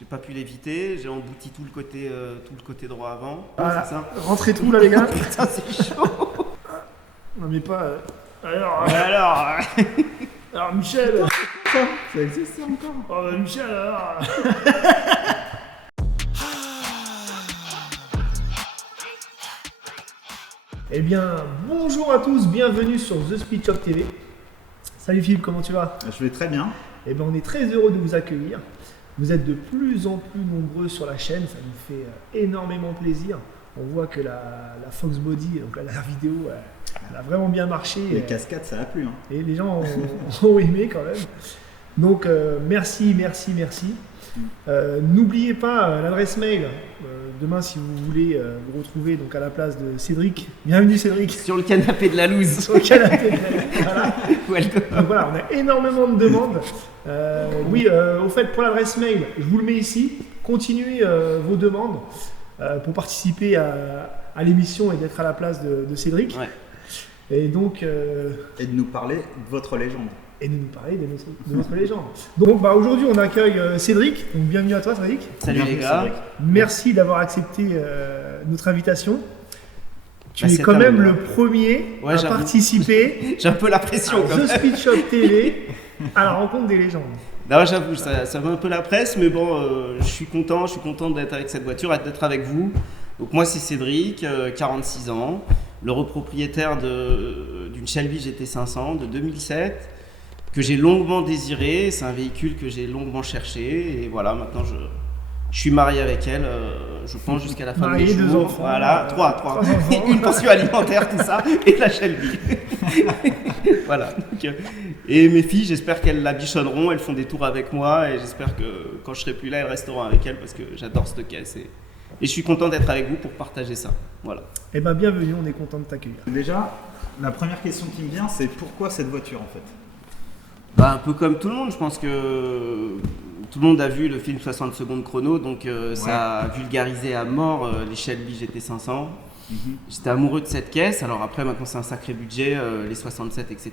J'ai pas pu l'éviter, j'ai embouti tout le côté droit avant. Voilà. C'est ça. Rentrez tout là les gars. Putain, c'est chaud. Non mais pas... Alors, Alors Michel. Ça existe ça encore? Oh bah Michel alors. Eh bien, bonjour à tous, bienvenue sur The Speed Shop TV. Salut Philippe, comment tu vas? Je vais très bien. Eh bien, on est très heureux de vous accueillir. Vous êtes de plus en plus nombreux sur la chaîne, ça nous fait énormément plaisir. On voit que la Fox Body, donc la dernière vidéo, elle a vraiment bien marché. Les cascades, ça a plu. Hein. Et les gens ont aimé quand même. Donc, merci. N'oubliez pas l'adresse mail. Demain, si vous voulez vous retrouver donc, à la place de Cédric. Bienvenue Cédric. sur le canapé de la loose. Sur le canapé. Voilà. Welcome. Donc voilà, on a énormément de demandes. Au fait, pour l'adresse mail, je vous le mets ici. Continuez vos demandes pour participer à l'émission et d'être à la place de Cédric. Ouais. Et donc, Et de nous parler de votre légende. et de nous parler de notre légende. Donc aujourd'hui, on accueille Cédric. Donc bienvenue à toi, Cédric. Salut Bienvenue, les gars. Cédric. Merci d'avoir accepté notre invitation. Tu Bah, es c'est quand un même honneur. le premier Ouais, à j'avoue. participer J'ai un peu la pression à quand The même. Speed Shop TV à la rencontre des légendes. Non, j'avoue, ça va un peu la presse, mais bon, je suis content d'être avec cette voiture et d'être avec vous. Donc moi, c'est Cédric, 46 ans, le propriétaire d'une Shelby GT500 de 2007, que j'ai longuement désiré. C'est un véhicule que j'ai longuement cherché, et voilà, maintenant je suis marié avec elle, je pense jusqu'à la fin Marié, de mes 2 jours. enfants, Voilà, trois. trois enfants. Une pension alimentaire, tout ça, et la Shelby. Voilà. Donc, et mes filles, j'espère qu'elles la bichonneront, elles font des tours avec moi, et j'espère que quand je serai plus là, elles resteront avec elles parce que j'adore cette caisse. Et je suis content d'être avec vous pour partager ça. Voilà. Eh bien, bienvenue, on est content de t'accueillir. Déjà, la première question qui me vient, c'est pourquoi cette voiture en fait? Bah, un peu comme tout le monde, je pense que tout le monde a vu le film 60 secondes chrono, donc ça a vulgarisé à mort les Shelby GT500. J'étais amoureux de cette caisse, alors après maintenant c'est un sacré budget, les 67, etc.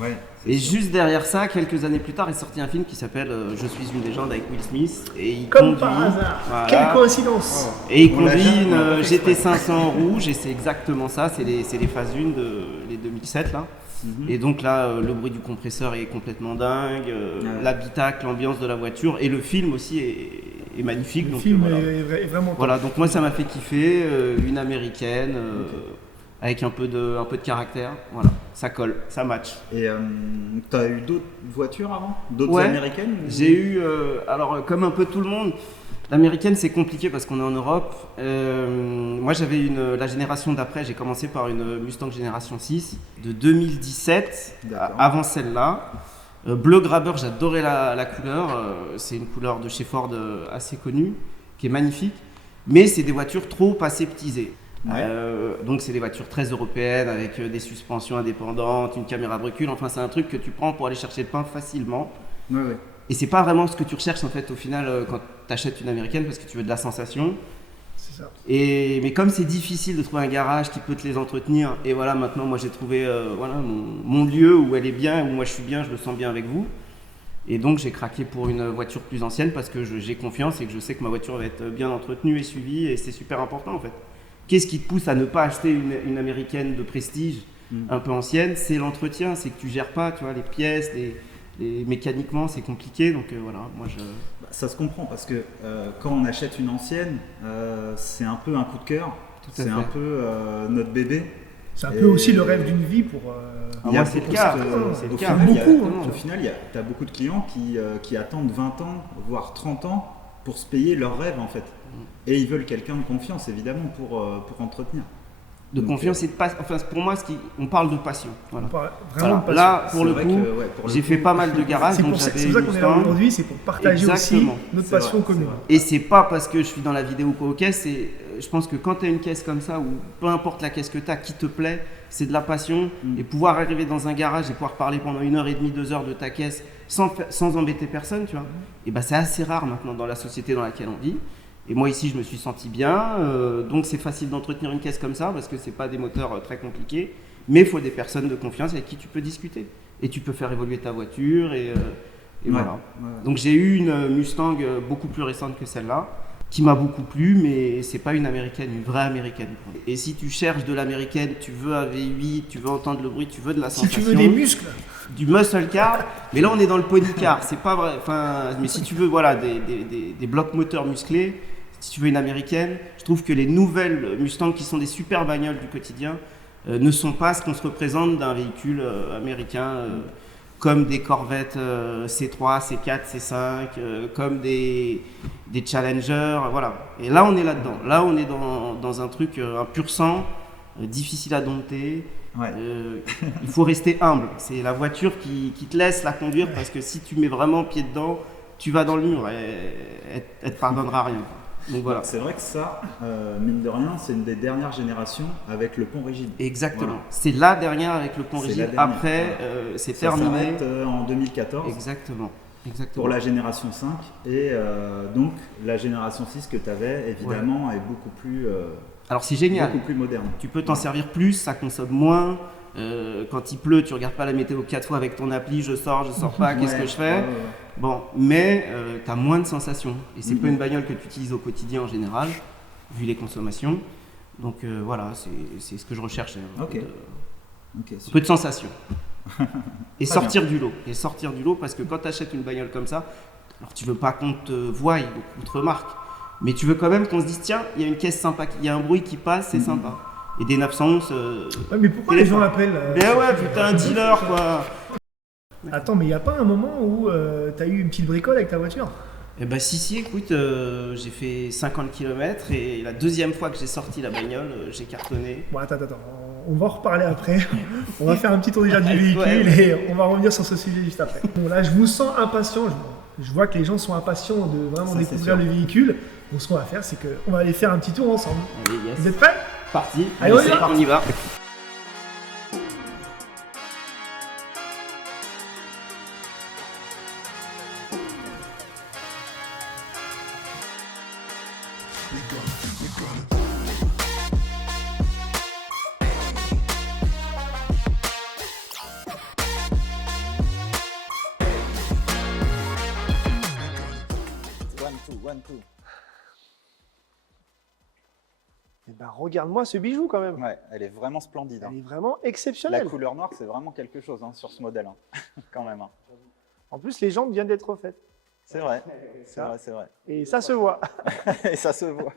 Ouais. Et juste derrière ça, quelques années plus tard, est sorti un film qui s'appelle Je suis une légende avec Will Smith. Et il Comme conduit, par hasard. voilà. Quelle coïncidence. Et il On l'a conduit jamais- on l'a une pas fait exprès. GT500 en rouge, et c'est exactement ça, c'est les phases 1 de les 2007 là. Et donc là, le bruit du compresseur est complètement dingue, Ouais. l'habitacle, l'ambiance de la voiture, et le film aussi est magnifique. Le donc, film voilà. est vraiment top. Voilà, donc moi ça m'a fait kiffer, une américaine, avec un peu de caractère, voilà, ça colle, ça match. Et t'as eu d'autres voitures avant? D'autres Ouais. américaines ou- J'ai eu, comme un peu tout le monde, l'américaine c'est compliqué parce qu'on est en Europe. Moi j'avais la génération d'après, j'ai commencé par une Mustang Génération 6 de 2017, D'accord. avant celle-là. Bleu Grabber, j'adorais la couleur, c'est une couleur de chez Ford assez connue, qui est magnifique, mais c'est des voitures trop aseptisées. Ouais. Donc c'est des voitures très européennes avec des suspensions indépendantes, une caméra de recul, enfin c'est un truc que tu prends pour aller chercher le pain facilement. Ouais. Et c'est pas vraiment ce que tu recherches en fait au final quand tu achètes une américaine, parce que tu veux de la sensation. C'est ça. Mais comme c'est difficile de trouver un garage qui peut te les entretenir, et voilà, maintenant moi j'ai trouvé mon lieu où elle est bien, où moi je suis bien, je me sens bien avec vous. Et donc j'ai craqué pour une voiture plus ancienne parce que j'ai confiance et que je sais que ma voiture va être bien entretenue et suivie, et c'est super important en fait. Qu'est-ce qui te pousse à ne pas acheter une américaine de prestige un peu ancienne? C'est l'entretien, c'est que tu gères pas, tu vois, les pièces, mécaniquement c'est compliqué, donc voilà, moi je... Bah, ça se comprend parce que quand on achète une ancienne, c'est un peu un coup de cœur. Tout à C'est fait. un peu notre bébé. C'est un Et- peu aussi le rêve d'une vie pour. Ah, Il y a moi, c'est le beaucoup cas. de- C'est le au cas. final, il y a- Beaucoup, hein. Au final, tu as beaucoup de clients qui attendent 20 ans, voire 30 ans pour se payer leur rêve en fait. Et ils veulent quelqu'un de confiance évidemment pour entretenir. De Donc, confiance et de passion. Enfin, pour moi, on parle de passion. Voilà. Vraiment Voilà. de passion. Là, pour C'est le vrai coup, que, ouais, pour le j'ai coup, fait pas mal de garages, C'est donc pour ça j'avais c'est pour ça qu'on est là Mustang. aujourd'hui, c'est pour partager Exactement. aussi notre C'est passion vrai, commune. c'est vrai. Et c'est pas parce que je suis dans la vidéo ou pas aux caisses, je pense que quand tu as une caisse comme ça, ou peu importe la caisse que tu as, qui te plaît, c'est de la passion. Et pouvoir arriver dans un garage et pouvoir parler pendant 1h30, 2 heures de ta caisse sans embêter personne, tu vois, et ben c'est assez rare maintenant dans la société dans laquelle on vit. Et moi ici, je me suis senti bien, donc c'est facile d'entretenir une caisse comme ça parce que c'est pas des moteurs très compliqués, mais il faut des personnes de confiance avec qui tu peux discuter et tu peux faire évoluer ta voiture. Et Et Ouais, voilà. ouais. Donc j'ai eu une Mustang beaucoup plus récente que celle-là, qui m'a beaucoup plu, mais c'est pas une américaine, une vraie américaine. Et si tu cherches de l'américaine, tu veux un V8, tu veux entendre le bruit, tu veux de la Si sensation, tu veux des muscles, du muscle car, mais là on est dans le pony car, c'est pas vrai. Enfin, mais si tu veux voilà des blocs moteurs musclés, si tu veux une américaine, je trouve que les nouvelles Mustang qui sont des super bagnoles du quotidien ne sont pas ce qu'on se représente d'un véhicule américain. Comme des Corvettes C3, C4, C5, comme des Challenger, voilà. Et là, on est là-dedans. Là, on est dans un truc, un pur sang, difficile à dompter. Ouais. Il faut rester humble. C'est la voiture qui te laisse la conduire parce que si tu mets vraiment pied dedans, tu vas dans le mur et elle te pardonnera rien. Donc voilà. C'est vrai que ça, mine de rien, c'est une des dernières générations avec le pont rigide. Exactement. Voilà. C'est la dernière avec le pont C'est rigide. la dernière. Après, Voilà. c'est Ça terminé. s'arrête en 2014 Exactement. pour la génération 5. Et donc, la génération 6 que tu avais, évidemment, est beaucoup plus, Alors c'est génial. beaucoup plus moderne. Tu peux t'en servir plus, ça consomme moins. Quand il pleut, tu regardes pas la météo 4 fois avec ton appli, je sors pas, qu'est-ce que je fais? Ouais. Bon, mais tu as moins de sensations. Et c'est Mhm. pas une bagnole que tu utilises au quotidien en général, vu les consommations. Donc voilà, c'est ce que je recherche. Ok. Ok, Un peu super. de sensations. Et Très sortir du lot. Et sortir du lot, parce que quand tu achètes une bagnole comme ça, alors tu veux pas qu'on te voie, qu'on te remarque, mais tu veux quand même qu'on se dise tiens, il y a une caisse sympa, il y a un bruit qui passe, c'est sympa. Et des 911. Ouais, mais pourquoi les gens l'appellent Ben ouais, putain, un dealer quoi. Attends, mais il n'y a pas un moment où tu as eu une petite bricole avec ta voiture? Eh ben si, écoute, j'ai fait 50 km et la deuxième fois que j'ai sorti la bagnole, j'ai cartonné. Bon, attends, on va en reparler après. On va faire un petit tour déjà du véhicule Ouais. et on va revenir sur ce sujet juste après. Bon, là, je vous sens impatient. Je vois que les gens sont impatients de vraiment Ça, c'est découvrir sûr. le véhicule. Donc, ce qu'on va faire, c'est qu'on va aller faire un petit tour ensemble. Allez, yes. Vous êtes prêts? Parti. Allez, on y va. On y va. One, two. Eh ben, regarde-moi ce bijou quand même. Ouais, elle est vraiment splendide. Elle est vraiment La exceptionnelle. couleur noire, c'est vraiment quelque chose sur ce modèle, quand même. En plus, les jantes viennent d'être refaites. C'est vrai, c'est vrai. Et ça se voit. Et ça se voit.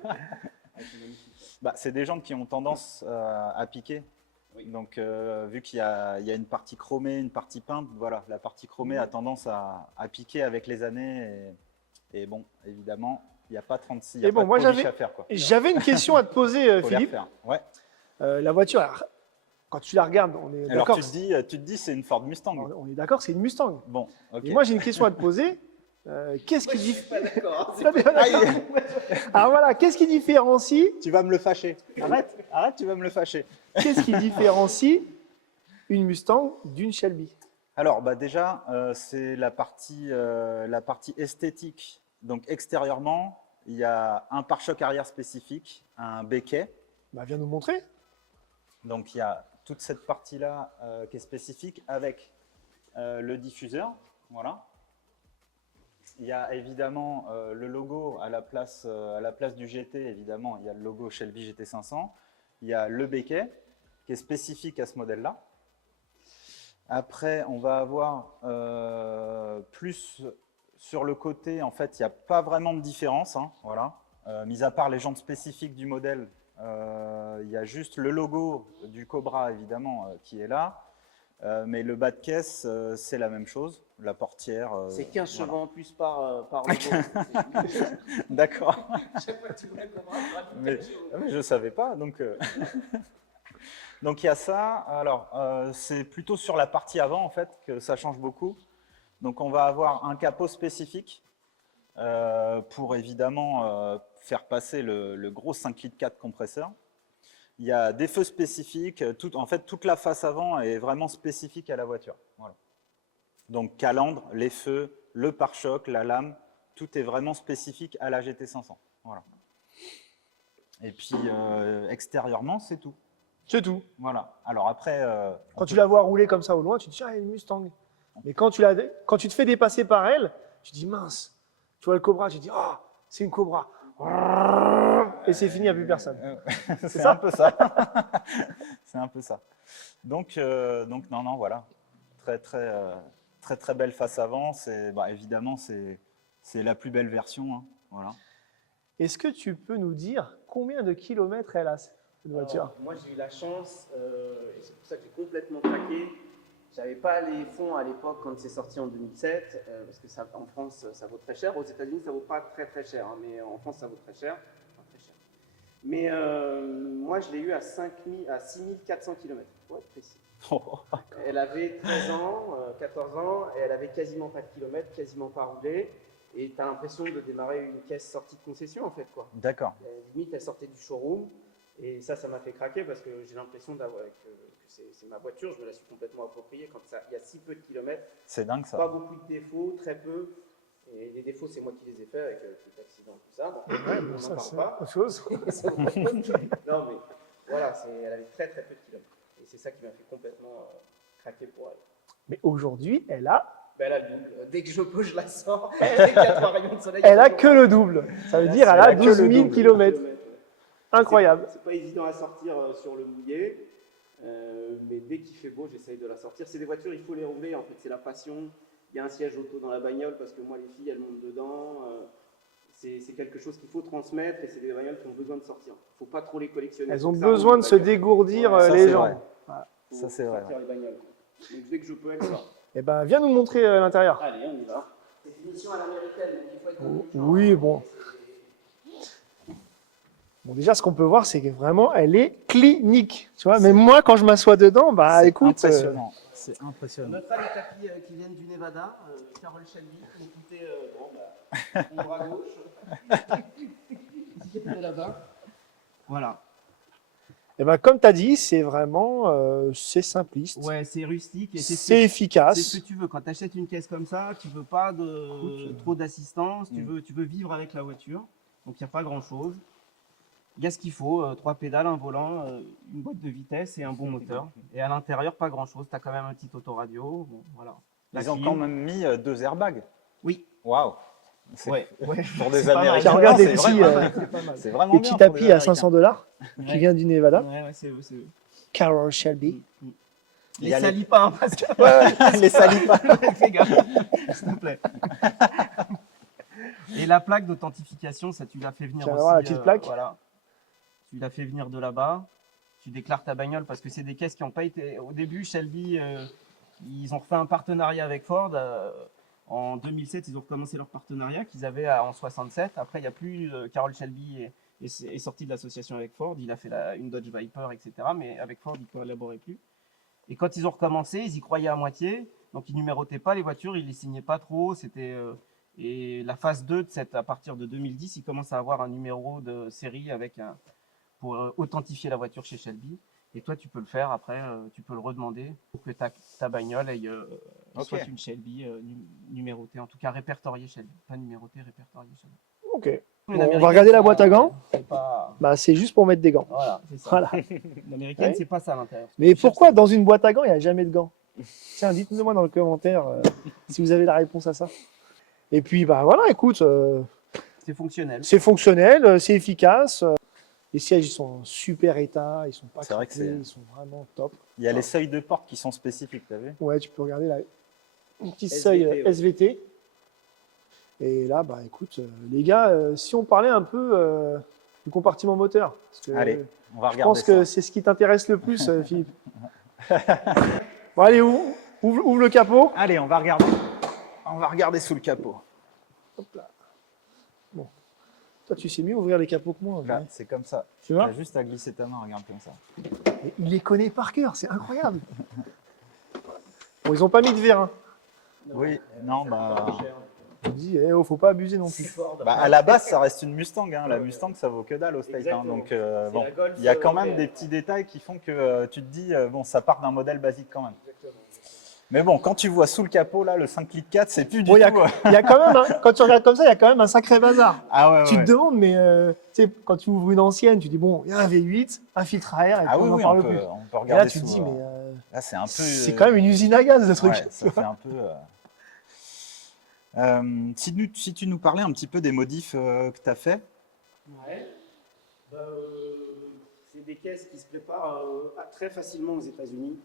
Bah, c'est des jantes qui ont tendance à piquer. Donc, vu qu'il y a une partie chromée, une partie peinte, voilà, la partie chromée a tendance à piquer avec les années. Et bon, évidemment, il n'y a pas 36, il n'y a Et bon, pas moi, de polish à faire. Quoi. J'avais une question à te poser, Faut les Philippe. refaire. Ouais. La voiture, alors, quand tu la regardes, on est Alors, d'accord. tu te dis, c'est une Ford Mustang. On est d'accord, c'est une Mustang. Bon, ok. Et moi, j'ai une question à te poser. Qu'est-ce qui différencie Aïe. Alors voilà, qu'est-ce qui différencie Tu vas me le fâcher. Arrête, tu vas me le fâcher. Qu'est-ce qui différencie une Mustang d'une Shelby? Alors, bah déjà, c'est la partie esthétique. Donc, extérieurement, il y a un pare-choc arrière spécifique, un béquet. Bah, viens nous montrer. Donc, il y a toute cette partie-là qui est spécifique avec le diffuseur. Voilà. Il y a évidemment le logo à la place du GT, évidemment, il y a le logo Shelby GT500. Il y a le béquet qui est spécifique à ce modèle-là. Après, on va avoir plus sur le côté, en fait, il n'y a pas vraiment de différence. Voilà. Mis à part les jantes spécifiques du modèle, il y a juste le logo du Cobra, évidemment, qui est là. Mais le bas de caisse, c'est la même chose. La portière. C'est 15 chevaux voilà. en plus par logo. D'accord. Mais je ne savais pas. Donc, donc il y a ça. Alors, c'est plutôt sur la partie avant, en fait, que ça change beaucoup. Donc, on va avoir un capot spécifique pour évidemment faire passer le gros 5,4 litres compresseur. Il y a des feux spécifiques. En fait, toute la face avant est vraiment spécifique à la voiture. Voilà. Donc, calandre, les feux, le pare-choc, la lame, tout est vraiment spécifique à la GT500. Voilà. Et puis, extérieurement, c'est tout. C'est tout. Voilà. Alors après… Quand tu la vois rouler comme ça au loin, tu te dis, ah, une Mustang. Mais quand tu te fais dépasser par elle, tu dis mince. Tu vois le Cobra, tu dis ah, c'est une Cobra. Et c'est fini, il n'y a plus personne. C'est un peu ça. C'est un peu ça. Donc non, voilà. Très belle face avant. Évidemment, c'est la plus belle version. Hein. Voilà. Est-ce que tu peux nous dire combien de kilomètres elle a, cette voiture? Alors, moi, j'ai eu la chance, et c'est pour ça que j'ai complètement craqué. J'avais pas les fonds à l'époque quand c'est sorti en 2007, parce que ça, en France, ça vaut très cher. Aux États-Unis, ça vaut pas très cher, hein, mais en France, ça vaut très cher. Enfin, très cher. Mais moi, je l'ai eu à 6400 km, pour être précis. Elle avait 13 ans, 14 ans, et elle avait quasiment pas de kilomètres, quasiment pas roulé. Et tu as l'impression de démarrer une caisse sortie de concession, en fait, quoi. D'accord. Limite, elle sortait du showroom. Et ça m'a fait craquer parce que j'ai l'impression que c'est ma voiture, je me la suis complètement appropriée quand il y a si peu de kilomètres. C'est dingue ça. Pas beaucoup de défauts, très peu. Et les défauts, c'est moi qui les ai faits avec tout l'accident, tout ça. Bon, ça, c'est pas. autre chose. Non, mais voilà, elle avait très peu de kilomètres. Et c'est ça qui m'a fait complètement craquer pour elle. Mais aujourd'hui, elle a Elle a le double. Dès que je peux, je la sors. Avec 4 rayons de soleil. Elle a que le double. Ça veut dire elle a 12 000 km. Incroyable. C'est pas évident à sortir sur le mouillé, mais dès qu'il fait beau, j'essaye de la sortir. C'est des voitures, il faut les rouler, en fait, c'est la passion. Il y a un siège auto dans la bagnole parce que moi, les filles, elles montent dedans. C'est quelque chose qu'il faut transmettre et c'est des bagnoles qui ont besoin de sortir. Il ne faut pas trop les collectionner. Elles ont besoin de se dégourdir les jambes. Ça, c'est vrai. Les bagnoles. Donc dès que je peux, elles sortent. Eh ben, viens nous montrer l'intérieur. Allez, on y va. C'est finition à l'américaine, donc il faut être intelligent. Oui, bon. Bon, déjà, ce qu'on peut voir, c'est que vraiment, elle est clinique. Tu vois, même moi, quand je m'assois dedans, bah écoute. Impressionnant. C'est impressionnant. On notera les tapis qui viennent du Nevada, Carol Shelby, qui coûtait mon bras gauche. Qui était là-bas. Voilà. Eh ben, comme tu as dit, c'est vraiment c'est simpliste. Ouais, c'est rustique et c'est efficace. C'est ce que tu veux. Quand tu achètes une caisse comme ça, tu veux pas trop d'assistance, tu veux vivre avec la voiture. Donc il n'y a pas grand-chose. Il y a ce qu'il faut, 3 pédales, un volant, une boîte de vitesse et un bon moteur. Et à l'intérieur, pas grand-chose. Tu as quand même un petit autoradio. Bon, voilà. Ils ont quand même mis 2 airbags. Oui. Waouh. Ouais. Pour des Américains, regarde des c'est vraiment des bien petits pour tapis les à $500 qui vient du Nevada. Ouais, c'est eux. Carol Shelby. Les salis pas, hein, parce que... les salis pas. Fais gaffe, s'il te plaît. Et la plaque d'authentification, ça tu l'as fait venir Tu vas aussi. voir la petite plaque. Voilà. Tu l'as fait venir de là-bas. Tu déclares ta bagnole parce que c'est des caisses qui n'ont pas été... Au début, Shelby, ils ont refait un partenariat avec Ford. En 2007, ils ont recommencé leur partenariat qu'ils avaient en 67. Après, il n'y a plus... Carroll Shelby est sorti de l'association avec Ford. Il a fait une Dodge Viper, etc. Mais avec Ford, il ne collaborait plus. Et quand ils ont recommencé, ils y croyaient à moitié. Donc, ils numérotaient pas les voitures, ils les signaient pas trop. C'était... et la phase 2, à partir de 2010, ils commencent à avoir un numéro de série pour authentifier la voiture chez Shelby. Et toi, tu peux le faire après, tu peux le redemander pour que ta bagnole soit une Shelby numérotée, en tout cas répertoriée Shelby. Pas numérotée, répertoriée Shelby. Ok. Bon, on va regarder la boîte à gants. C'est juste pour mettre des gants. Voilà, c'est ça. Voilà. L'américaine, Ouais. c'est pas ça à l'intérieur. Mais pourquoi dans une boîte à gants, il n'y a jamais de gants? Tiens, dites-le moi dans le commentaire si vous avez la réponse à ça. Et puis, bah voilà, écoute, C'est fonctionnel. c'est fonctionnel, c'est efficace. Les sièges, ils sont en super état, ils sont pas C'est vrai que craqués, c'est- ils sont vraiment top. Il y a les seuils de porte qui sont spécifiques, tu as vu? Ouais, tu peux regarder là, un petit SVT, seuil ouais. SVT. Et là, bah écoute, les gars, si on parlait un peu du compartiment moteur. Parce que, Allez, on va je regarder pense que ça. c'est ce qui t'intéresse le plus, Philippe. Bon, allez, ouvre le capot. Allez, on va regarder sous le capot. Hop là. Bon. Toi, tu sais mieux ouvrir les capots que moi. Là, mais- c'est comme ça. Tu vois T'as juste à glisser ta main, regarde comme ça. Mais il les connaît par cœur, c'est incroyable. Bon, ils n'ont pas mis de vérin. Oui, non, bah, On dit, faut pas abuser non plus. à la base, ça reste une Mustang. Hein. La Mustang, ça vaut que dalle au State. Hein. Exactement. Donc, C'est bon, la Golf, il y a quand même européenne. des petits détails qui font que tu te dis, bon, ça part d'un modèle basique quand même. Mais bon, quand tu vois sous le capot, là, le 5 litres 4, c'est plus du Bon, il y tout. a quand même, quand tu regardes comme ça, il y a quand même un sacré bazar. Ah ouais, Tu ouais. te demandes, mais tu sais, quand tu ouvres une ancienne, tu dis, bon, il y a un V8, un filtre à air, et Ah puis oui, on n'en oui, parle on plus. peut Et regarder là, tu te sous. dis, mais Là, c'est un peu. C'est quand même une usine à gaz, ce truc. Ouais, ça fait un peu. Si tu nous parlais un petit peu des modifs que tu as fait. Ouais. Bah, c'est des caisses qui se préparent très facilement aux États-Unis.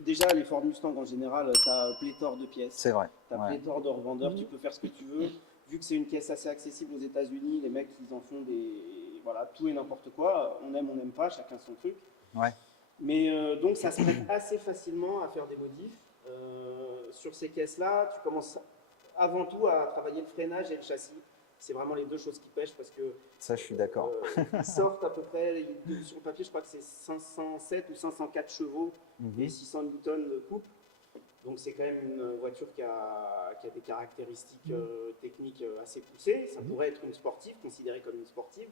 Déjà, les Ford Mustang en général, tu as pléthore de pièces. C'est vrai. Tu as Ouais. pléthore de revendeurs, tu peux faire ce que tu veux. Vu que c'est une caisse assez accessible aux États-Unis, les mecs, ils en font voilà, tout et n'importe quoi. On n'aime pas, chacun son truc. Ouais. Mais donc, ça se prête assez facilement à faire des modifs. Sur ces caisses-là, tu commences avant tout à travailler le freinage et le châssis. C'est vraiment les deux choses qui pêchent parce que Ça, je suis d'accord. ils sortent à peu près, sur le papier, je crois que c'est 507 ou 504 chevaux et 600 newtons de couple. Donc c'est quand même une voiture qui a des caractéristiques techniques assez poussées. Ça pourrait être une sportive, considérée comme une sportive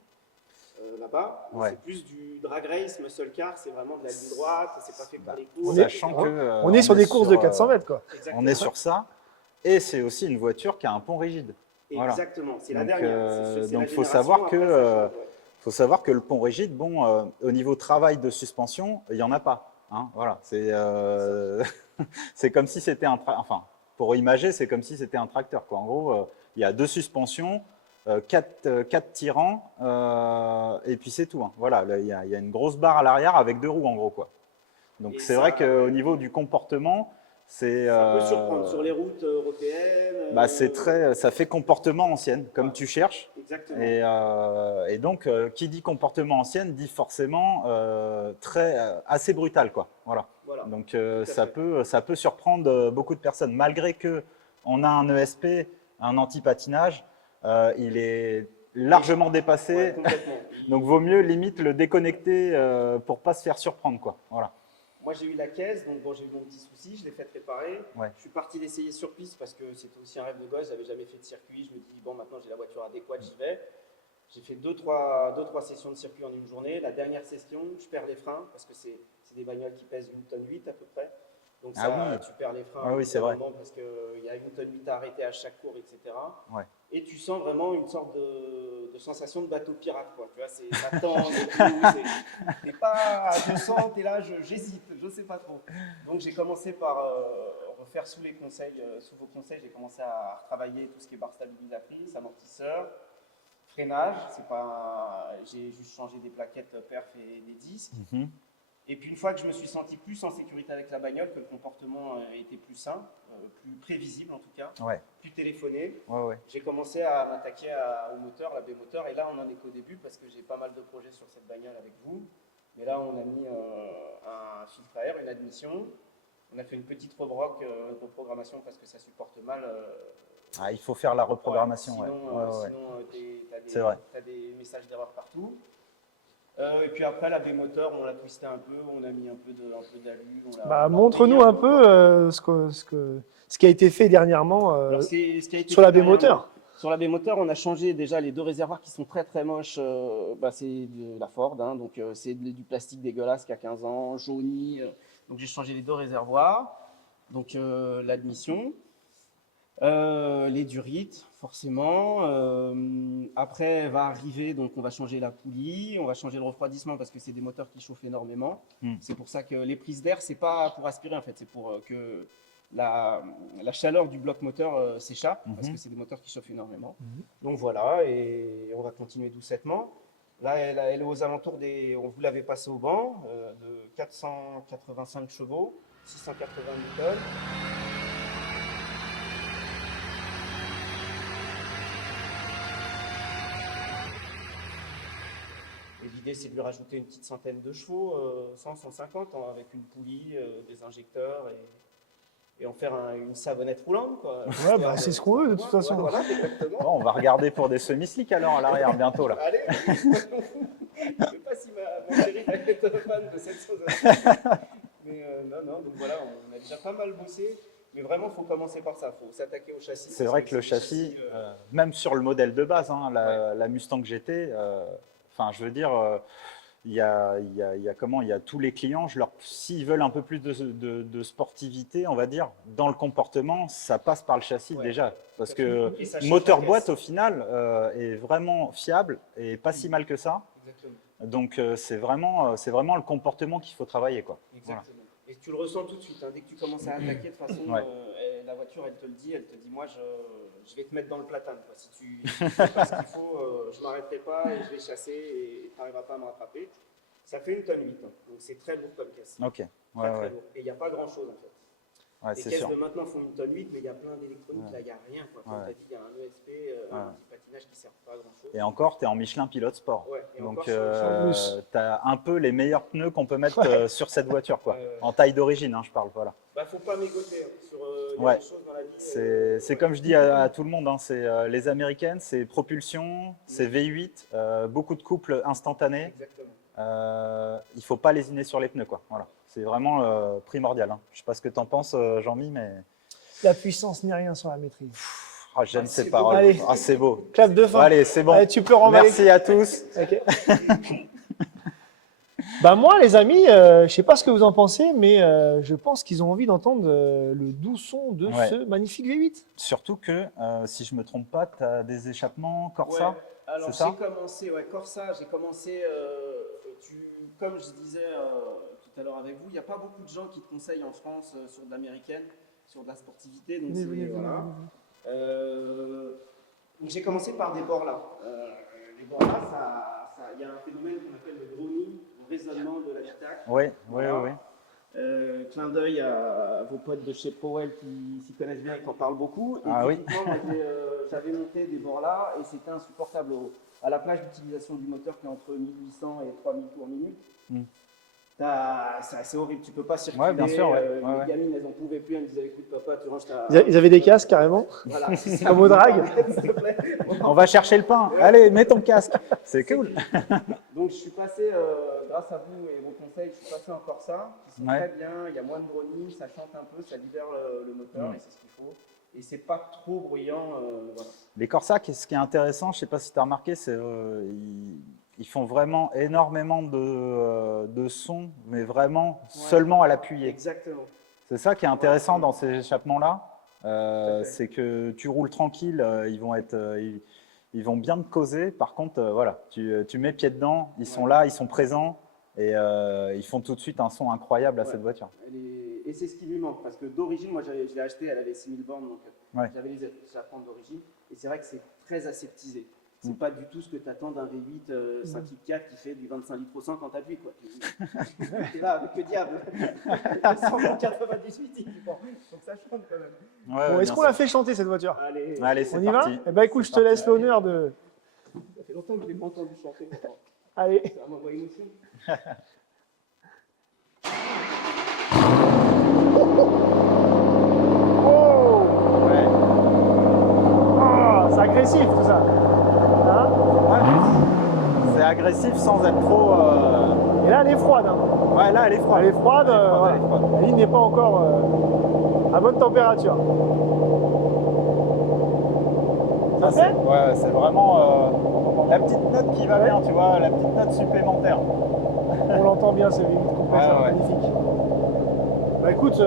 là-bas. Mais Ouais. c'est plus du drag race, muscle car, c'est vraiment de la ligne droite, c'est pas fait pour les on courses. est- Sachant que. On est sur des courses de 400 mètres, quoi. Exactement. On est sur ça. Et c'est aussi une voiture qui a un pont rigide. Voilà. Exactement, c'est la Donc, dernière. C'est donc, la faut génération, savoir après, que, ça change, ouais. faut savoir que le pont rigide, bon, au niveau travail de suspension, il n'y en a pas. Hein, voilà. C'est comme si c'était enfin, pour imager, c'est comme si c'était un tracteur, quoi. En gros, il y a 2 suspensions, 4 tirants, et puis c'est tout. Hein. Voilà, là, il y a une grosse barre à l'arrière avec 2 roues, en gros, quoi. Donc Et c'est ça, vrai qu'au niveau du comportement, c'est ça peut surprendre sur les routes européennes. bah, ça fait comportement ancienne, comme tu cherches. Exactement. Et donc, qui dit comportement ancienne dit forcément assez brutal, quoi. Voilà. Voilà. Donc, à ça fait. peut surprendre beaucoup de personnes. Malgré que on a un ESP, un anti-patinage, il est largement dépassé. Ouais, complètement. Donc, vaut mieux limite le déconnecter pour pas se faire surprendre, quoi. Voilà. Moi, j'ai eu la caisse, donc bon, j'ai eu mon petit souci, je l'ai fait réparer. Ouais. Je suis parti l'essayer sur piste parce que c'était aussi un rêve de gosse, j'avais jamais fait de circuit. Je me dis, bon, maintenant j'ai la voiture adéquate, j'y vais. J'ai fait 2-3 sessions de circuit en une journée. La dernière session, je perds les freins parce que c'est des bagnoles qui pèsent 1,8 tonne à peu près. Donc, ça, Ah oui. tu perds les freins Ah oui, c'est vrai. parce qu'il y a 1,8 tonne à arrêter à chaque cours, etc. Ouais. Et tu sens vraiment une sorte de sensation de bateau pirate, quoi. Tu vois, ça tend, t'es pas à 200, t'es là, j'hésite, je sais pas trop. Donc j'ai commencé par refaire sous vos conseils, j'ai commencé à retravailler tout ce qui est barre stabilisatrice, amortisseur, freinage. J'ai juste changé des plaquettes perf et des disques. Mhm. Et puis une fois que je me suis senti plus en sécurité avec la bagnole, que le comportement était plus sain, plus prévisible en tout cas, Ouais. plus téléphoné, Ouais. j'ai commencé à m'attaquer au moteur, la B-moteur, et là on en est qu'au début parce que j'ai pas mal de projets sur cette bagnole avec vous. Mais là on a mis un filtre à air, une admission, on a fait une petite reprogrammation parce que ça supporte mal. Ah, il faut faire la reprogrammation. Sinon C'est vrai. tu as des messages d'erreur partout. Et puis après la B-moteur, on l'a twisté un peu, on a mis un peu d'alu. Montre-nous un peu ce qui a été fait dernièrement Alors, ce qui a été sur la fait B-moteur. Sur la B-moteur, on a changé déjà les 2 réservoirs qui sont très très moches. C'est de la Ford, hein, donc c'est du plastique dégueulasse qui a 15 ans, jauni. Donc j'ai changé les 2 réservoirs, donc l'admission, les durites forcément. Après va arriver, donc on va changer la poulie, on va changer le refroidissement parce que c'est des moteurs qui chauffent énormément. C'est pour ça que les prises d'air, c'est pas pour aspirer en fait, c'est pour que la chaleur du bloc moteur s'échappe parce que c'est des moteurs qui chauffent énormément. Donc voilà, et on va continuer doucettement. Là, elle est aux alentours on vous l'avait passé au banc, de 485 chevaux, 680 newtons. Et l'idée, c'est de lui rajouter une petite centaine de chevaux, 100, 150, avec une poulie, des injecteurs et en faire une savonnette roulante, quoi. Ouais, c'est ce qu'on veut de toute façon. Voilà, exactement. Bon, on va regarder pour des semi-slicks alors à l'arrière bientôt là. Allez, je ne sais pas si mon chéri va être fan de cette chose. Mais non, donc voilà, on a déjà pas mal bossé. Mais vraiment, il faut commencer par ça, il faut s'attaquer au châssis. C'est vrai que le châssis, même sur le modèle de base, hein, la Mustang GT, enfin je veux dire, il y a tous les clients, s'ils veulent un peu plus de sportivité, on va dire, dans le comportement, ça passe par le châssis déjà. Parce que moteur boîte au final est vraiment fiable et pas si mal que ça. Exactement. Donc c'est vraiment le comportement qu'il faut travailler, quoi. Exactement. Voilà. Et tu le ressens tout de suite, hein. Dès que tu commences à attaquer, de toute façon, Ouais. la voiture, elle te dit, moi, je vais te mettre dans le platane, quoi. Si tu fais pas ce qu'il faut, je m'arrêterai pas et je vais chasser et tu n'arriveras pas à me rattraper. Ça fait 1,8 tonne, hein. Donc c'est très lourd comme caisse. Ok. Très, Ouais, très ouais. lourd. Et il n'y a pas grand-chose, en fait. Ouais, Les c'est caisses sûr. de maintenant font 1,8 tonne, mais il y a plein d'électronique, Ouais. là, il n'y a rien, quoi. Comme Ouais. tu as dit, il y a un ESP, Ouais. un petit patinage qui ne sert pas à grand-chose. Et encore, tu es en Michelin Pilote Sport. Ouais, et Donc, encore sur le tu as un peu les meilleurs pneus qu'on peut mettre sur cette voiture, quoi. Ouais. En taille d'origine, hein, je parle. Voilà. Bah, faut pas mégoter, hein. Il y a Ouais. des choses dans la vie. C'est comme je dis à tout le monde, hein, c'est les américaines, c'est propulsion, c'est V8, beaucoup de couples instantanés. Exactement. Il ne faut pas lésiner sur les pneus, quoi. Voilà. C'est vraiment primordial. Hein. Je ne sais pas ce que tu en penses, Jean-Mi, mais La puissance n'est rien sans la maîtrise. j'aime Ah, ces c'est paroles. beau. Allez. Ah, c'est beau. Clap de fin. Allez, c'est bon. Allez, tu peux remballer. Merci à tous. Ok. Bah moi, les amis, je sais pas ce que vous en pensez, mais je pense qu'ils ont envie d'entendre le doux son de Ouais. ce magnifique V8. Surtout que, si je ne me trompe pas, tu as des échappements Corsa. Ouais. Alors c'est ça j'ai commencé, Corsa, j'ai commencé, comme je disais tout à l'heure avec vous, il n'y a pas beaucoup de gens qui te conseillent en France sur de l'américaine, sur de la sportivité. Donc, voilà. Donc j'ai commencé par des Borla. Les Borla, il y a un phénomène qu'on appelle le droning, le raisonnement de l'habitacle. Oui, oui, Voilà. oui. Clin d'œil à vos potes de chez Powell qui s'y connaissent bien et qui en parlent beaucoup. Et Ah oui. typiquement, moi, j'avais monté des Borla et c'était insupportable. À la plage d'utilisation du moteur qui est entre 1800 et 3000 tours minute, c'est horrible. Tu peux pas circuler. Ouais, bien sûr, ouais. Les Ouais. gamines, elles en pouvaient plus. Elles me disaient écoute, papa, tu ranges ta. Ils avaient des casques carrément. Voilà, c'est ça. Comme au drag. S'il te plaît. On va chercher le pain. Allez, mets ton casque. C'est cool. Donc je suis passé, grâce à vous et vos conseils, je suis passé en Corsa, qui sont Ouais. très bien, il y a moins de droning, ça chante un peu, ça libère le moteur Ouais. et c'est ce qu'il faut. Et c'est pas trop bruyant, voilà. Les Corsa, ce qui est intéressant, je ne sais pas si tu as remarqué, c'est ils font vraiment énormément de sons, mais vraiment seulement à l'appuyer. Exactement. C'est ça qui est intéressant dans ces échappements-là. fait. C'est que tu roules tranquille, ils vont bien te causer. Par contre, voilà, tu mets pied dedans, ils sont là, ils sont présents et ils font tout de suite un son incroyable à Ouais. cette voiture. Et c'est ce qui lui manque, parce que d'origine, moi je l'ai acheté, elle avait 6000 bornes, donc Ouais. j'avais les échappements d'origine, et c'est vrai que c'est très aseptisé. C'est pas du tout ce que tu attends d'un V8 5.4 qui fait du 25 litres au 100 quand t'appuies, quoi. T'es là, avec le diable. 198, il faut. Donc ça chante quand même. Ouais, Bon, ouais, est-ce bien qu'on sûr. la fait chanter cette voiture? Allez, c'est On y va? parti. Eh ben écoute, je te laisse l'honneur de. ça fait longtemps que je l'ai pas entendu chanter. Allez. Ça m'envoie émotion. Oh, Ouais. oh, c'est agressif tout ça. Hein? C'est agressif sans être trop. Et là, elle est froide. Hein. Ouais, là, elle est froide. Elle est froide. Voilà. elle est froide. La ligne n'est pas encore à bonne température. Ça Ça, fait? ouais, c'est vraiment la petite note qui va bien, tu vois, la petite note supplémentaire. On l'entend bien, c'est compresseur, Ouais, ouais. magnifique. Bah écoute,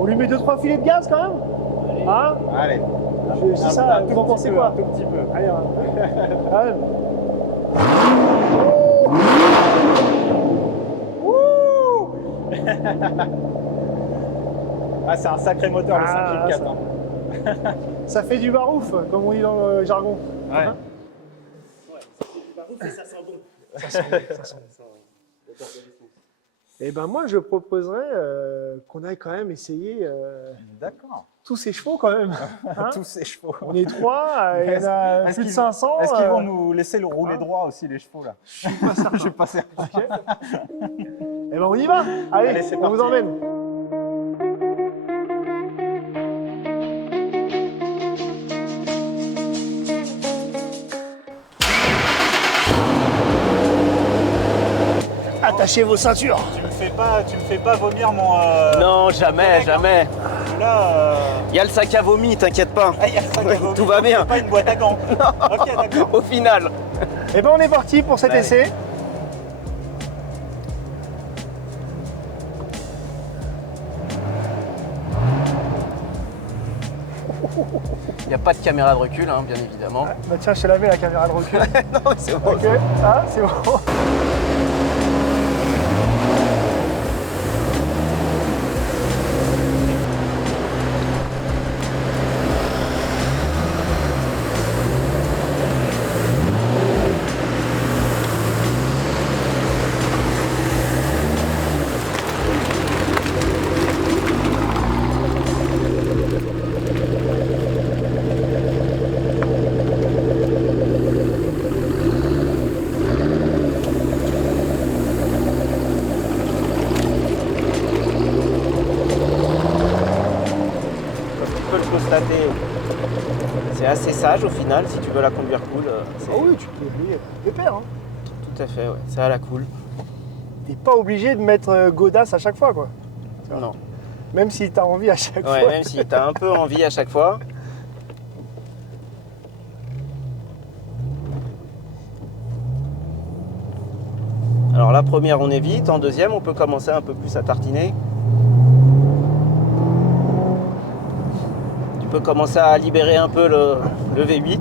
on lui met 2-3 filets de gaz quand même. Hein? Allez. C'est ça, vous en pensez quoi? Un tout petit peu. Allez, hein. Quand même. Ah, c'est un sacré moteur, le Ah, 5.4. ça- Hein. Ça fait du barouf, comme on dit dans le jargon. Ouais. Hein? Ouais, ça fait du barouf et ça sent bon. Ça sent bon, ça sent bon. Et ben moi, je proposerais qu'on aille quand même essayer D'accord. tous ces chevaux quand même. Hein? Tous ces chevaux. On est 3, il y en a Est-ce plus de qu'ils 500. Est-ce qu'ils vont nous laisser le rouler hein. droit aussi, les chevaux, là? Je suis pas certain. Je suis pas certain. Et ben on y va. Allez, Allez, c'est on parti. vous emmène. Attachez vos ceintures. Tu me fais pas vomir mon. Non, jamais, jamais. Là, Il y a le sac à vomi, t'inquiète pas. il y a le sac à vomi. Tout va bien. C'est pas une boîte à gants. Ok, d'accord. Au final. Et ben on est parti pour cet Allez. essai. Il n'y a pas de caméra de recul, hein, bien évidemment. Bah tiens, je te la mets la caméra de recul. Non, mais c'est bon. Ok, ah, c'est bon. c'est assez sage au final, si tu veux la conduire cool. C'est Ah oui, tu peux oublier pépère. Hein. tout à fait, ouais, c'est à la cool. T'es pas obligé de mettre godasse à chaque fois, quoi. Non. Même si t'as envie à chaque Ouais, fois. même si t'as un peu envie à chaque fois. Alors la première on évite, en deuxième on peut commencer un peu plus à tartiner. Tu peux commencer à libérer un peu le V8.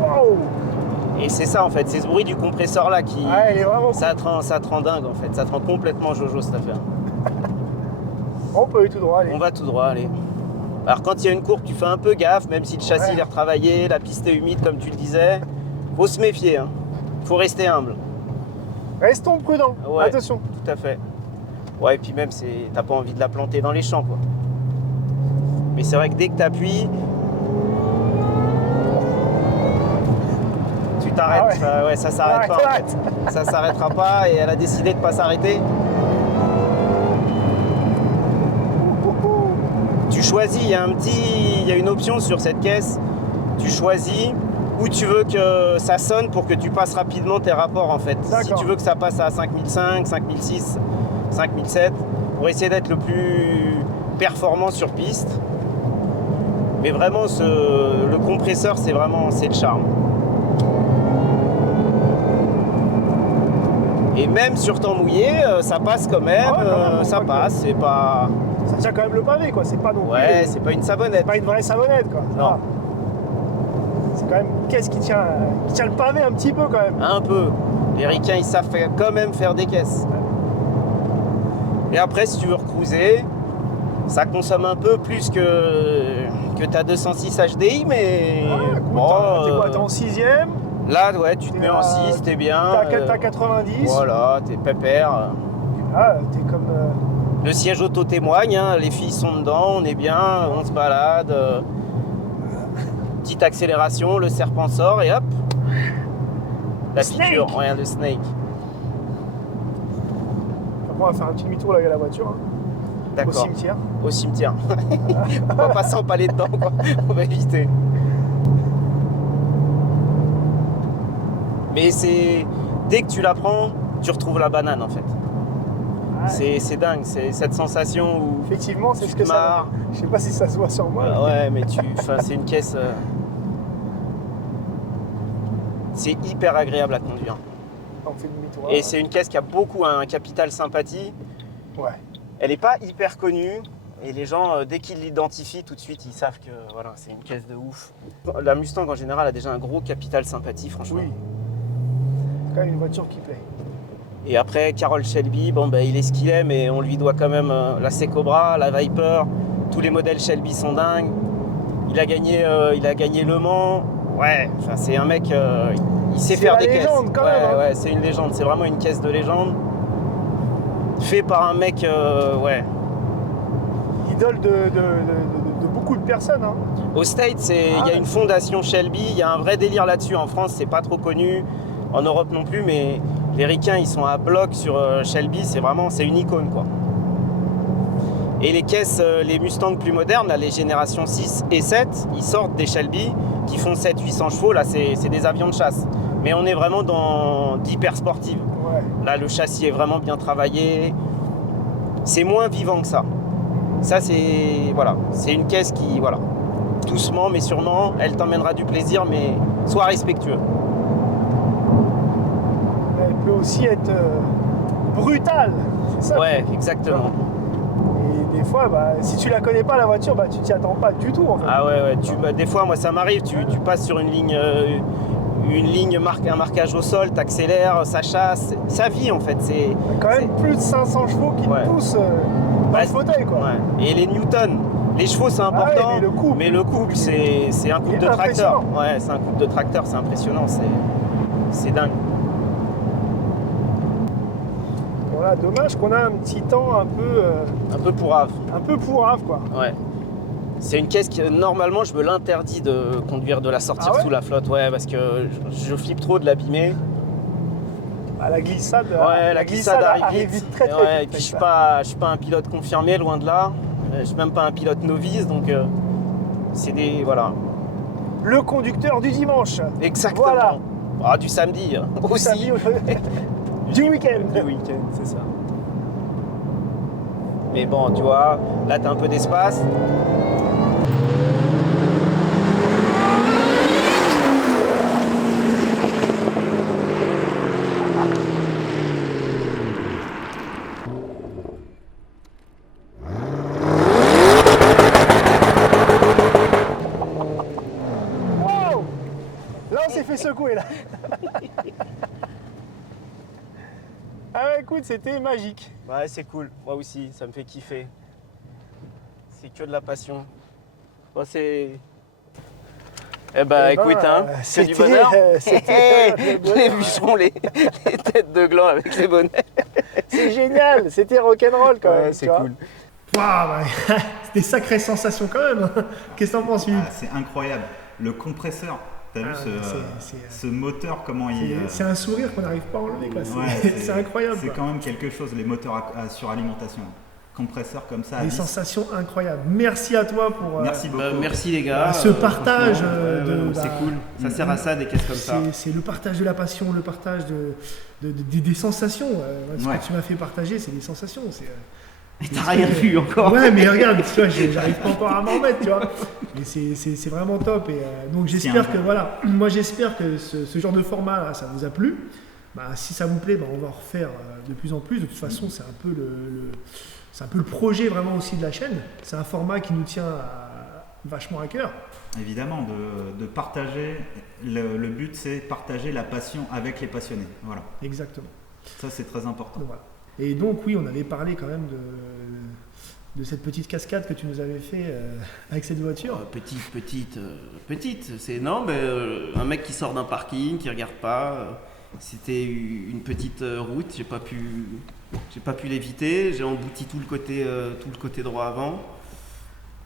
Wow. Et c'est ça en fait, c'est ce bruit du compresseur là qui... Ouais, elle est vraiment ça te rend dingue en fait, ça te rend complètement jojo cette affaire. On peut aller tout droit, allez. On va tout droit, allez. Alors quand il y a une courbe, tu fais un peu gaffe, même si le châssis il est retravaillé, la piste est humide comme tu le disais. Faut se méfier, hein. Faut rester humble. Restons prudents, Ouais. attention. Tout à fait. Ouais, et puis même, t'as pas envie de la planter dans les champs, quoi. Mais c'est vrai que dès que t'appuies, tu t'arrêtes. Ah ouais. Ça s'arrête pas. En Arrête. fait. Ça s'arrêtera pas et elle a décidé de pas s'arrêter. Tu choisis, il y a une option sur cette caisse. Tu choisis où tu veux que ça sonne pour que tu passes rapidement tes rapports en fait. Si tu veux que ça passe à 5005, 5006, 5007, pour essayer d'être le plus performant sur piste. Mais vraiment, le compresseur, c'est le charme. Et même sur temps mouillé, ça passe quand même, ça passe, c'est pas... Ça tient quand même le pavé, quoi. C'est pas non plus. Ouais, c'est pas une savonnette. C'est pas une vraie savonnette, quoi. Non. Ah. C'est quand même une caisse qui tient le pavé un petit peu, quand même. Un peu. Les ricains, ils savent quand même faire des caisses. Et après, si tu veux recruiser, ça consomme un peu plus que ta 206 HDI, mais... Ah, écoute, bon, t'es quoi, t'es en 6ème. là, ouais, tu te mets en 6, t'es bien. T'as 90. Voilà, t'es pépère. Ah, t'es comme... Le siège auto témoigne, hein, les filles sont dedans, on est bien, on se balade. Petite accélération, le serpent sort et hop. La piqûre, Snake. rien de snake. Après, on va faire un petit demi-tour là, à la voiture. Hein, au D'accord. cimetière. Au cimetière. On va pas s'empaler dedans, quoi. On va éviter. Mais dès que tu la prends, tu retrouves la banane en fait. Ouais. C'est dingue, c'est cette sensation où Effectivement, c'est tu ce te que ça... marres. Je sais pas si ça se voit sur moi. Ouais, mais c'est une caisse. C'est hyper agréable à conduire. On fait demi-tour. Et c'est une caisse qui a beaucoup un capital sympathie. Ouais. Elle n'est pas hyper connue. Et les gens, dès qu'ils l'identifient, tout de suite, ils savent que voilà, c'est une caisse de ouf. La Mustang, en général, a déjà un gros capital sympathie, franchement. Oui. C'est quand même une voiture qui plaît. Et après, Carroll Shelby, bon, ben, il est ce qu'il est, mais on lui doit quand même la C-Cobra, la Viper. Tous les modèles Shelby sont dingues. Il a gagné Le Mans. Ouais, enfin, c'est un mec, il sait faire des caisses. C'est une légende quand même. Hein. Ouais, c'est une légende. C'est vraiment une caisse de légende. Fait par un mec, ouais. Idole de beaucoup de personnes. Hein. Au States, il y a une fondation Shelby. Il y a un vrai délire là-dessus. En France, c'est pas trop connu. En Europe non plus, mais les ricains, ils sont à bloc sur Shelby. C'est une icône, quoi. Et les caisses, les Mustangs plus modernes, là, les générations 6 et 7, ils sortent des Shelby qui font 700-800 chevaux. Là, c'est des avions de chasse. Mais on est vraiment dans d'hyper sportive. Ouais. Là, le châssis est vraiment bien travaillé. C'est moins vivant que ça. Ça, c'est une caisse qui, voilà, doucement mais sûrement, elle t'emmènera du plaisir, mais sois respectueux. Elle peut aussi être brutale. C'est ça. Ouais, exactement. Et des fois, bah, si tu la connais pas, la voiture, bah, tu t'y attends pas du tout. En fait. Ah ouais, des fois, moi, ça m'arrive, tu passes sur une ligne, un marquage au sol, t'accélères, ça chasse, ça vit en fait. C'est Quand même plus de 500 chevaux qui te poussent dans le fauteuil, quoi. Ouais. Et les newtons, les chevaux c'est important, ouais, mais le couple, c'est un couple de tracteur. Ouais, c'est un couple de tracteur, c'est impressionnant, c'est dingue. Voilà, dommage qu'on a un petit temps un peu pourrave. un peu pourrave, quoi. Ouais. C'est une caisse qui, normalement, je me l'interdis de conduire, de la sortir Ah ouais sous la flotte, ouais, parce que je flippe trop de l'abîmer. Ah, la glissade, Ouais, la glissade arrive vite. très ouais, vite. et puis je suis pas un pilote confirmé, loin de là. Je suis même pas un pilote novice, donc c'est des... Voilà. Le conducteur du dimanche. Exactement. Voilà. Ah, du samedi hein, aussi. Samedi, du week-end. Du week-end, c'est ça. Mais bon, tu vois, là, tu as un peu d'espace. Wow. Là, on s'est fait secouer, là. Ah ouais, écoute, c'était magique. Ouais, c'est cool. Moi aussi, ça me fait kiffer. C'est que de la passion. Bon, c'est... Eh ben, écoute, hein, c'est du bonheur. C'était le bonheur. Les bûcherons, les têtes de gland avec les bonnets. C'est génial, c'était rock'n'roll quand même. c'est tu vois. cool. Waouh, ouais. C'était sacrée sensation quand même. Qu'est-ce que t'en penses, Philippe? C'est incroyable. Le compresseur, t'as vu ce moteur, comment il... C'est un sourire qu'on n'arrive pas à enlever. Quoi. Ouais, C'est incroyable. C'est quoi. quand même quelque chose, les moteurs à suralimentation. Compresseur comme ça. à Des 10. sensations incroyables. Merci à toi pour Merci beaucoup. Merci les gars. ce partage. franchement, c'est cool. Ça sert à ça, des caisses comme ça. C'est le partage de la passion, le partage des sensations. Ce Ouais. que tu m'as fait partager, c'est des sensations. Et t'as rien vu encore. Ouais, mais regarde, tu vois, j'arrive pas encore à m'en remettre, tu vois. Mais c'est vraiment top. Et donc j'espère que, voilà, moi j'espère que ce genre de format, là, ça vous a plu. Bah, si ça vous plaît, bah, on va en refaire de plus en plus. De toute façon, c'est un peu c'est un peu le projet vraiment aussi de la chaîne. C'est un format qui nous tient vachement à cœur. Évidemment, de partager. Le but, c'est partager la passion avec les passionnés. Voilà. Exactement. Ça, c'est très important. Donc, voilà. Et donc, oui, on avait parlé quand même de cette petite cascade que tu nous avais fait avec cette voiture. Petite. C'est non, mais un mec qui sort d'un parking, qui regarde pas. C'était une petite route. J'ai pas pu l'éviter. J'ai embouti tout le côté droit avant.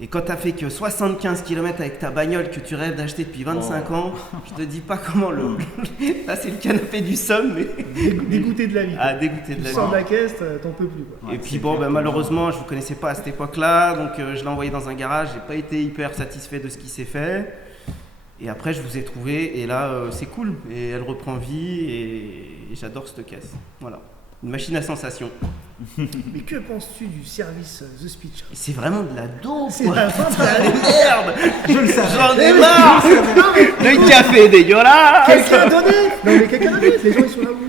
Et quand tu as fait que 75 km avec ta bagnole que tu rêves d'acheter depuis 25 ans, je te dis pas comment là, c'est le canapé du somme, mais. Dégoûté de la vie. Ah, dégoûté de Tu la sors vie. de la caisse, t'en peux plus. Quoi. Et Ouais, puis c'est bon, clair. malheureusement, je ne vous connaissais pas à cette époque-là, donc je l'ai envoyé dans un garage. J'ai pas été hyper satisfait de ce qui s'est fait. Et après, je vous ai trouvé, et là, c'est cool. Et elle reprend vie, et j'adore cette caisse. Voilà. Une machine à sensation. Mais que penses-tu du service The Speed Shop? Et c'est vraiment de la dope, C'est quoi. la fin de la Merde. Je le savais. J'en ai marre. Le café dégueulasse. Quelqu'un a donné. Non mais quelqu'un a donné. Les gens ils sont là, oui,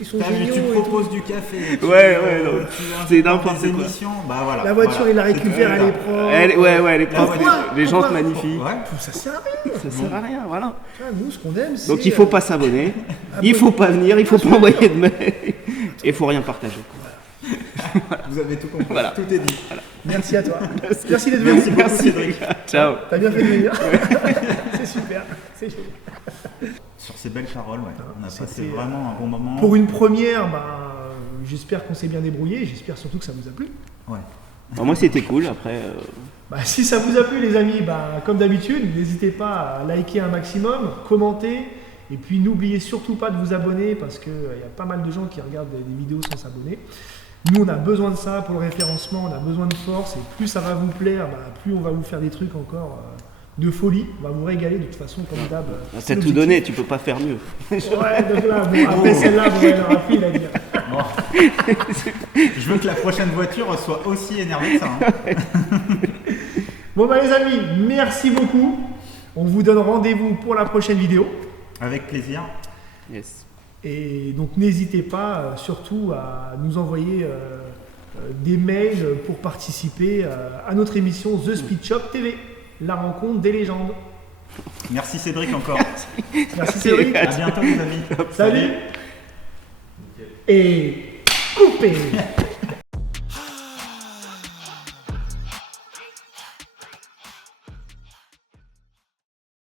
ils sont T'as vu, géniaux. tu et tout. proposes du café. Ouais, tu non. invites C'est dans n'importe des quoi. émissions, bah voilà. La voiture, voilà. il la C'est récupère, très elle est grave. propre. Elle est propre. Pourquoi Les jantes Pourquoi magnifiques. Ouais. Ça sert à rien. Ça sert à rien, voilà. Tu vois, nous, ce qu'on aime, c'est. Donc il faut pas s'abonner, il faut pas venir, il faut pas envoyer de mail, et il faut rien partager. Vous avez tout compris. Voilà. Tout est dit. Merci à toi. Merci d'être venu. Merci les gars, ciao. T'as bien fait de venir. C'est super. C'est génial. Sur ces belles paroles, ouais. On a C'était, passé vraiment un bon moment. Pour une première, j'espère qu'on s'est bien débrouillé. J'espère surtout que ça vous a plu. Ouais. Moi c'était cool, après... Si ça vous a plu, les amis, comme d'habitude, n'hésitez pas à liker un maximum, commenter. Et puis n'oubliez surtout pas de vous abonner parce qu'il y a pas mal de gens qui regardent des vidéos sans s'abonner. Nous, on a besoin de ça pour le référencement, on a besoin de force. Et plus ça va vous plaire, plus on va vous faire des trucs encore de folie. On va vous régaler de toute façon, comme d'hab. T'as tout donné, tu peux pas faire mieux. Ouais, donc là, après celle-là, elle aura pris, à dire. Je veux que la prochaine voiture soit aussi énervée que ça. Hein. Bon, les amis, merci beaucoup. On vous donne rendez-vous pour la prochaine vidéo. Avec plaisir. Yes. Et donc n'hésitez pas surtout à nous envoyer des mails pour participer à notre émission The Speed Shop TV, la rencontre des légendes. Merci Cédric encore. Merci Cédric. À bientôt les amis. Salut. Et coupez.